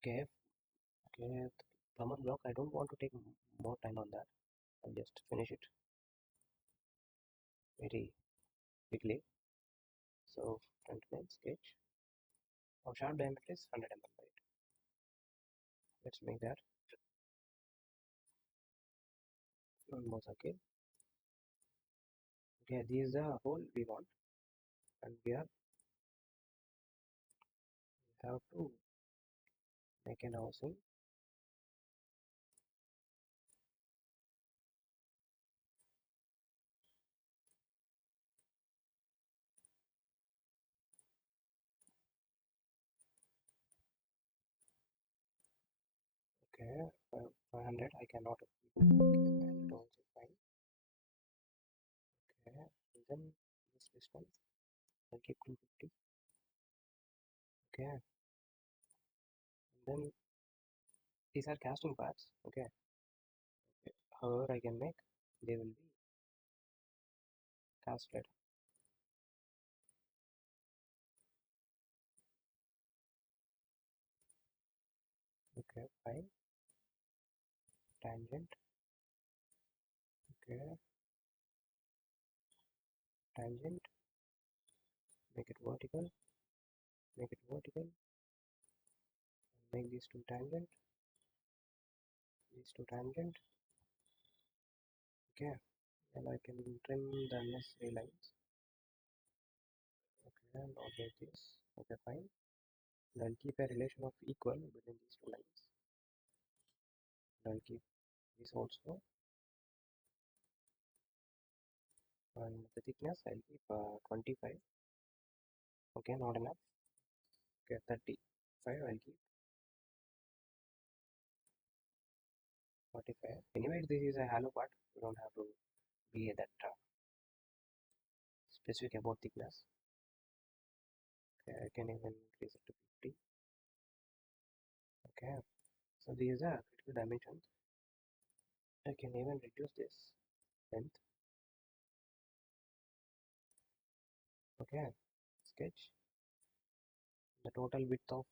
Okay, okay, the plumber block. I don't want to take more time on that. I'll just finish it very quickly. So, front main sketch. Our shaft diameter is 100 mm, right? Let's make that one more circle. Okay, this is the hole we want, and we have to make an housing. Okay, 500. I cannot. Okay, 500 also fine. Okay, and then this distance. I'll keep 250. Okay, and then these are casting parts. Okay, however I can make, they will be casted. Okay, fine. Tangent. Okay, tangent. Make it vertical. Make it vertical. Make these two tangent. These two tangent. Okay, and I can trim the unnecessary lines. Okay, not like this. Okay, fine. Then keep a relation of equal between these two lines. Then keep this also. And the thickness I'll keep 25. Okay, not enough. Okay, 35 I'll keep 45. Anyway, this is a hollow part. You don't have to be that specific about thickness. Okay, I can even increase it to 50. Okay, so these are critical dimensions. I can even reduce this length. Okay, sketch. The total width of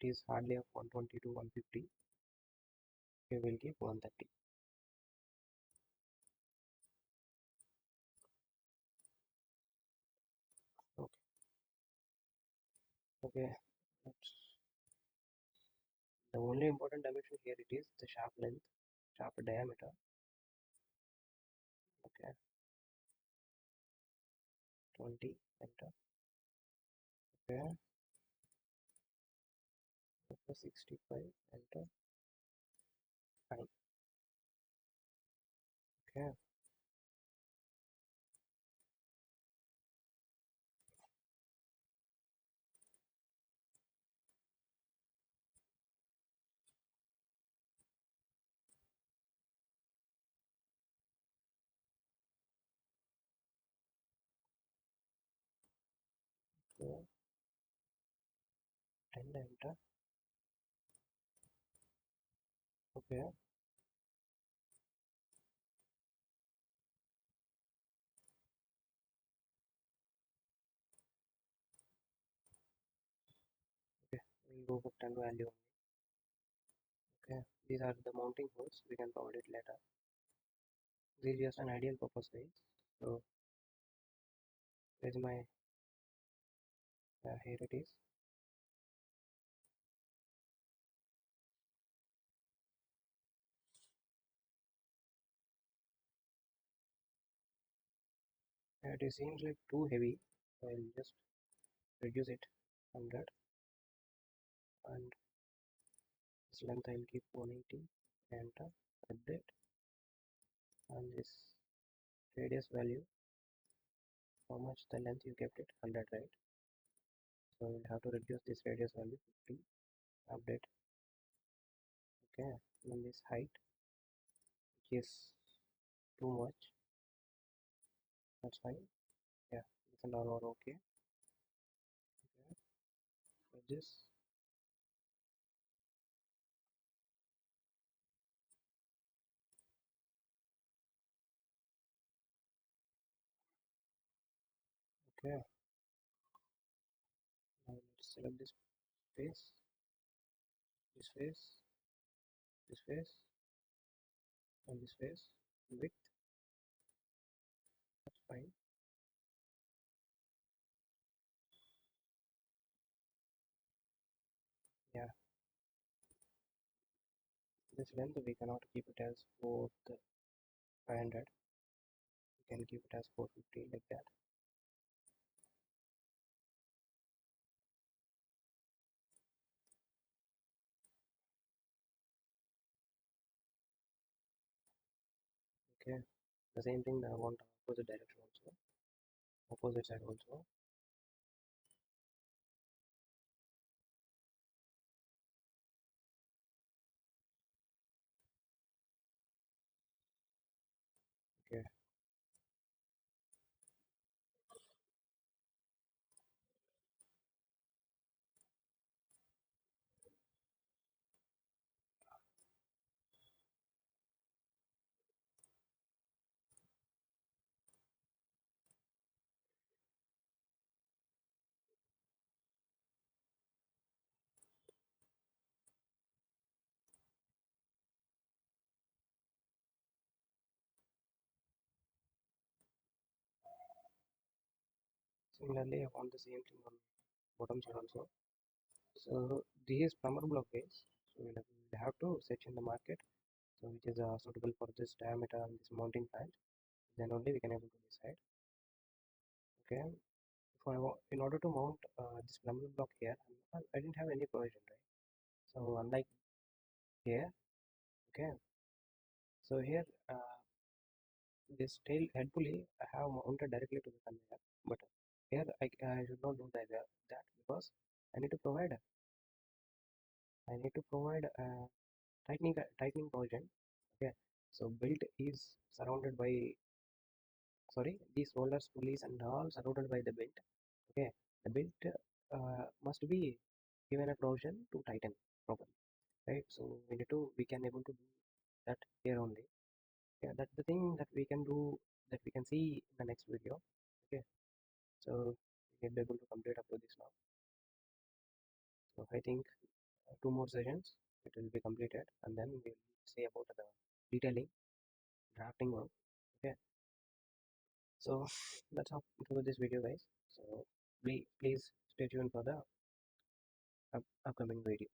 it is hardly of 120 to 150. We will give 130. Okay, okay. That's the only important dimension here. It is the shaft length, shaft diameter. Okay, 20. Enter. Okay, 65. Enter. Fine. Okay, so 10. Enter. Okay, okay. We'll go for 10 value only. Okay, these are the mounting holes. We can provide it later. This is just an ideal purpose way. So where's my here it is. It seems like too heavy. So I'll just reduce it 100, and this length I'll keep 180. Enter. Update. And this radius value, how much the length you kept it, 100, right? So we'll have to reduce this radius value 50. Update. Okay, and this height, which is too much, that's fine. Yeah, this and all are okay. Okay, so this. Okay, now let's select this face. this face, this face, and this face width. That's fine. Yeah, this length we cannot keep it as 500. We can keep it as 450 like that. Okay, the same thing I want opposite direction also, opposite side also. Okay, similarly I want the same thing on bottom side also. So these plumber block base, so we'll have to search in the market, so which is suitable for this diameter and this mounting point. Then only we can able to decide. Okay, in order to mount this plumber block here, I didn't have any provision, right? So unlike here, okay, so here this tail head pulley I have mounted directly to the conveyor, but here I should not do that because I need to provide tightening provision. Okay, so belt is surrounded by, sorry, these rollers, pulleys, and all surrounded by the belt. Okay, the belt must be given a provision to tighten properly, right? So we can able to do that here only. Yeah, that's the thing that we can do, that we can see in the next video. Okay, so we will be able to complete up to this now. So I think two more sessions it will be completed, and then we'll say about the detailing, drafting work. Okay, so that's how for this video, guys. So please stay tuned for the upcoming video.